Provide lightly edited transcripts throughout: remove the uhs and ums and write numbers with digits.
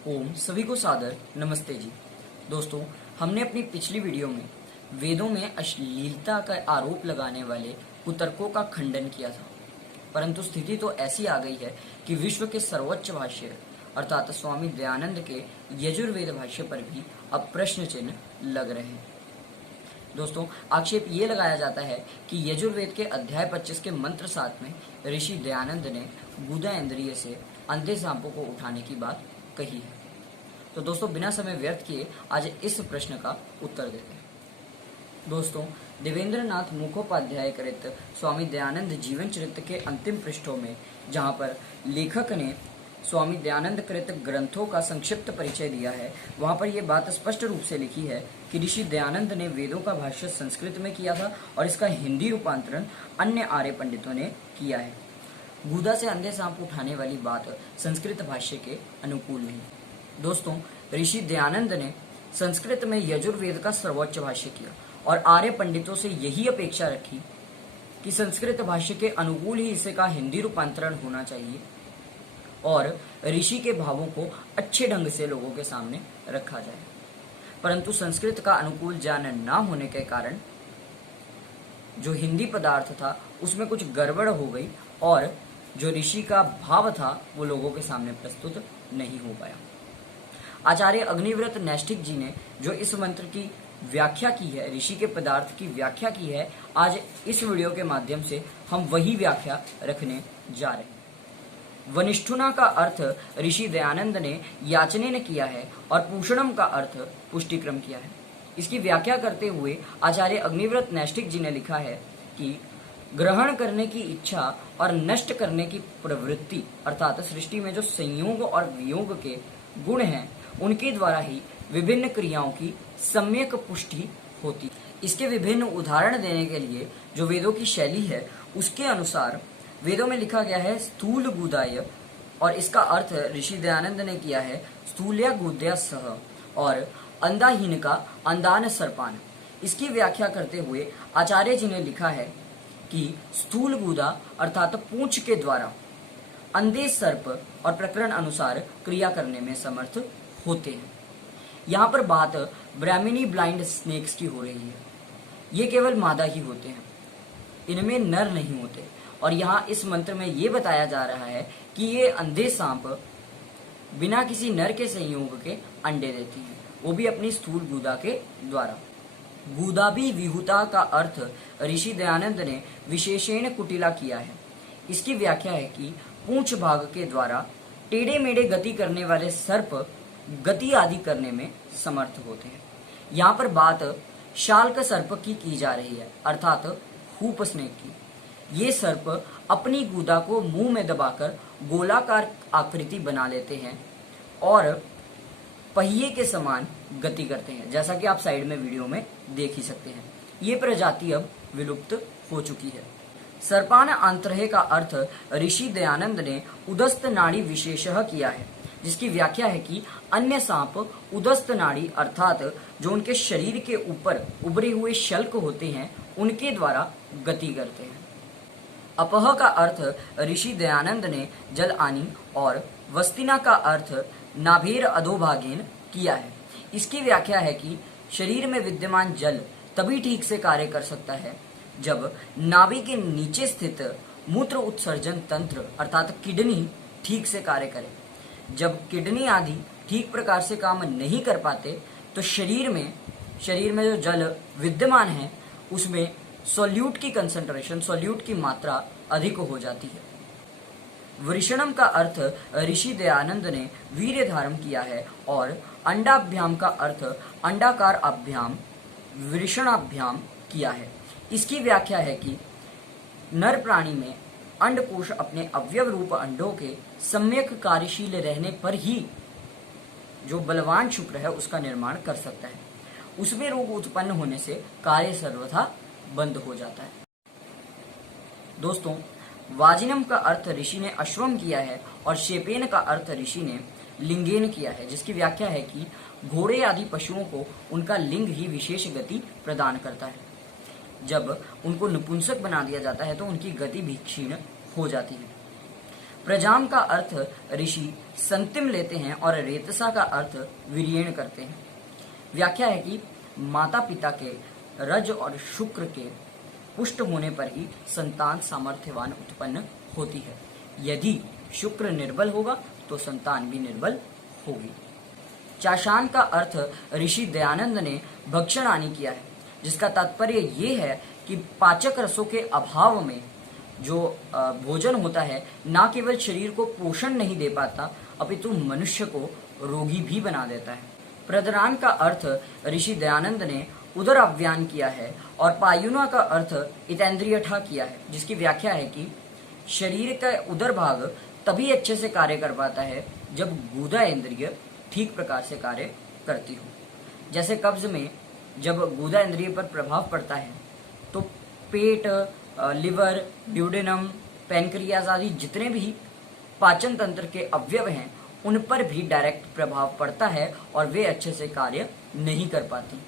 ओम सभी को सादर नमस्ते जी। दोस्तों, हमने अपनी पिछली वीडियो में वेदों में अश्लीलता का आरोप लगाने वाले कुतर्कों का खंडन किया था, परंतु स्थिति तो ऐसी आ गई है कि विश्व के सर्वोच्च भाष्य अर्थात स्वामी दयानंद के यजुर्वेद भाष्य पर भी अब प्रश्न चिन्ह लग रहे हैं। दोस्तों, आक्षेप ये लगाया जाता है कि यजुर्वेद के अध्याय 25 के मंत्र 7 में ऋषि दयानंद ने गुदा इंद्रिय से अंधे सांपों को उठाने की बात कही है। तो दोस्तों, बिना समय व्यर्थ किए आज इस प्रश्न का उत्तर देते हैं। दोस्तों, देवेंद्र नाथ मुखोपाध्याय कृत स्वामी दयानंद जीवन चरित्र के अंतिम पृष्ठों में जहाँ पर लेखक ने स्वामी दयानंद कृत ग्रंथों का संक्षिप्त परिचय दिया है, वहाँ पर यह बात स्पष्ट रूप से लिखी है कि ऋषि दयानंद ने वेदों का भाष्य संस्कृत में किया था और इसका हिंदी रूपांतरण अन्य आर्य पंडितों ने किया है। गूदा से अंधे सांप उठाने वाली बात संस्कृत भाष्य के अनुकूल नहीं। दोस्तों, ऋषि दयानंद ने संस्कृत में यजुर्वेद का सर्वोच्च भाष्य किया और आर्य पंडितों से यही अपेक्षा रखी कि संस्कृत भाष्य के अनुकूल ही इसे का हिंदी रूपांतरण होना चाहिए और ऋषि के भावों को अच्छे ढंग से लोगों के सामने रखा जाए। परंतु संस्कृत का अनुकूल ज्ञान न होने के कारण जो हिंदी पदार्थ था उसमें कुछ गड़बड़ हो गई और जो ऋषि का भाव था वो लोगों के सामने प्रस्तुत नहीं हो पाया। आचार्य अग्निव्रत नैष्ठिक जी ने जो इस मंत्र की व्याख्या की है, ऋषि के पदार्थ की व्याख्या की है, आज इस वीडियो के माध्यम से हम वही व्याख्या रखने जा रहे हैं। वनिष्ठुना का अर्थ ऋषि दयानंद ने याचने ने किया है और पूषणम का अर्थ पुष्टिक्रम किया है। इसकी व्याख्या करते हुए आचार्य अग्निव्रत नैष्ठिक जी ने लिखा है कि ग्रहण करने की इच्छा और नष्ट करने की प्रवृत्ति अर्थात सृष्टि में जो संयोग और वियोग के गुण हैं उनके द्वारा ही विभिन्न क्रियाओं की सम्यक पुष्टि होती। इसके विभिन्न उदाहरण देने के लिए जो वेदों की शैली है उसके अनुसार वेदों में लिखा गया है स्थूल गुदाय और इसका अर्थ ऋषि दयानंद ने किया है स्थूल्या गुद्या सह और अंधाहीन का अंदान सर्पान। इसकी व्याख्या करते हुए आचार्य जी ने लिखा है कि स्थूल गुदा अर्थात पूंछ के द्वारा अंधे सर्प और प्रकरण अनुसार क्रिया करने में समर्थ होते हैं। यहाँ पर बात ब्राह्मणी ब्लाइंड स्नेक्स की हो रही है। ये केवल मादा ही होते हैं, इनमें नर नहीं होते। और यहाँ इस मंत्र में ये बताया जा रहा है कि ये अंधे सांप बिना किसी नर के संयोग के अंडे देती हैं, वो भी अपनी स्थूल गुदा के द्वारा। गुदाभी विहुता का अर्थ ऋषि दयानंद ने विशेषण कुटिला किया है। इसकी व्याख्या है कि पूंछ भाग के द्वारा टेढ़े मेढ़े गति करने वाले सर्प गति आदि करने में समर्थ होते हैं। यहाँ पर बात शाल्क सर्प की जा रही है अर्थात हूप स्नेक की। ये सर्प अपनी गुदा को मुंह में दबाकर गोलाकार आकृति बना लेते हैं और पहिए के समान गति करते हैं, जैसा कि आप साइड में वीडियो में देख ही सकते हैं। ये प्रजाति अब विलुप्त हो चुकी है। सर्पान आंत्रहे का अर्थ ऋषि दयानंद ने उदस्त नाड़ी विशेषः किया है, जिसकी व्याख्या है कि अन्य सांप उदस्त नाड़ी अर्थात जो उनके शरीर के ऊपर उभरे हुए शल्क होते हैं उनके द्वारा गति करते हैं। अपह का अर्थ ऋषि दयानंद ने जल आनी और वस्तिना का अर्थ नाभेर अधोभागेन किया है। इसकी व्याख्या है कि शरीर में विद्यमान जल तभी ठीक से कार्य कर सकता है जब नाभि के नीचे स्थित मूत्र उत्सर्जन तंत्र अर्थात किडनी ठीक से कार्य करे। जब किडनी आदि ठीक प्रकार से काम नहीं कर पाते तो शरीर में जो जल विद्यमान है उसमें सॉल्यूट की कंसंट्रेशन, सॉल्यूट की मात्रा अधिक हो जाती है। वृषणम का अर्थ ऋषि दयानंद ने वीर्य धारण किया है और अंडाभ्याम का अर्थ अंडाकार अभ्याम वृषणाभ्याम किया है। इसकी व्याख्या है कि नर प्राणी में अंडकोश अपने अवयव रूप अंडों के सम्यक कार्यशील रहने पर ही जो बलवान शुक्र है उसका निर्माण कर सकता है। उसमें रोग उत्पन्न होने से कार्य सर्वथा बंद हो जाता है। दोस्तों, वाजिनम का अर्थ ऋषि ने अश्वम किया है और शेपेन का अर्थ ऋषि ने लिंगेन किया है, जिसकी व्याख्या है कि घोड़े आदि पशुओं को उनका लिंग ही विशेष गति प्रदान करता है। जब उनको नपुंसक बना दिया जाता है तो उनकी गति भी क्षीण हो जाती है। प्रजाम का अर्थ ऋषि संतिम लेते हैं और रेतसा का अर्थ विरीण करते हैं। व्याख्या है कि माता पिता के रज और शुक्र के पुष्ट होने पर ही संतान सामर्थ्यवान उत्पन्न होती है। यदि शुक्र निर्बल होगा तो संतान भी निर्बल होगी। चाशान का अर्थ ऋषि दयानंद ने भक्षणानि किया है, जिसका तात्पर्य ये है कि पाचक रसों के अभाव में जो भोजन होता है न केवल शरीर को पोषण नहीं दे पाता अपितु मनुष्य को रोगी भी बना देता है। प्रदरान का अर्थ ऋषि दयानंद ने उदर अव्यान किया है और पायुना का अर्थ इतेंद्रियठा किया है, जिसकी व्याख्या है कि शरीर का उदर भाग तभी अच्छे से कार्य कर पाता है जब गुदा इंद्रिय ठीक प्रकार से कार्य करती हो। जैसे कब्ज में जब गुदा इंद्रिय पर प्रभाव पड़ता है तो पेट, लिवर, ड्यूडेनम, पैनक्रियाज आदि जितने भी पाचन तंत्र के अवयव हैं उन पर भी डायरेक्ट प्रभाव पड़ता है और वे अच्छे से कार्य नहीं कर पाती।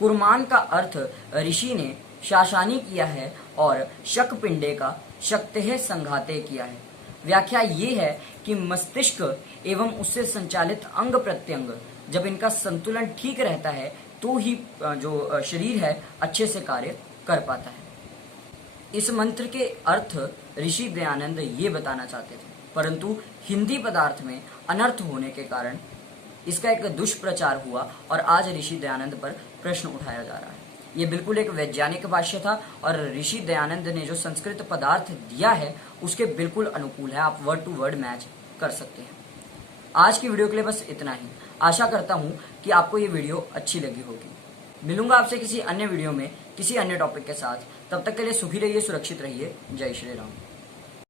कुर्मान का अर्थ ऋषि ने शाशानी किया है और शक पिंडे का शक्तेः संघाते किया है। व्याख्या ये है कि मस्तिष्क एवं उससे संचालित अंग प्रत्यंग जब इनका संतुलन ठीक रहता है तो ही जो शरीर है अच्छे से कार्य कर पाता है। इस मंत्र के अर्थ ऋषि दयानंद ये बताना चाहते थे, परंतु हिंदी पदार्थ में अनर्थ होने के कारण इसका एक दुष्प्रचार हुआ और आज ऋषि दयानंद पर प्रश्न उठाया जा रहा है। ये बिल्कुल एक वैज्ञानिक भाष्य था और ऋषि दयानंद ने जो संस्कृत पदार्थ दिया है उसके बिल्कुल अनुकूल है, आप वर्ड टू वर्ड मैच कर सकते हैं। आज की वीडियो के लिए बस इतना ही। आशा करता हूँ कि आपको ये वीडियो अच्छी लगी होगी। मिलूंगा आपसे किसी अन्य वीडियो में किसी अन्य टॉपिक के साथ। तब तक के लिए सुखी रहिए, सुरक्षित रहिए। जय श्री राम।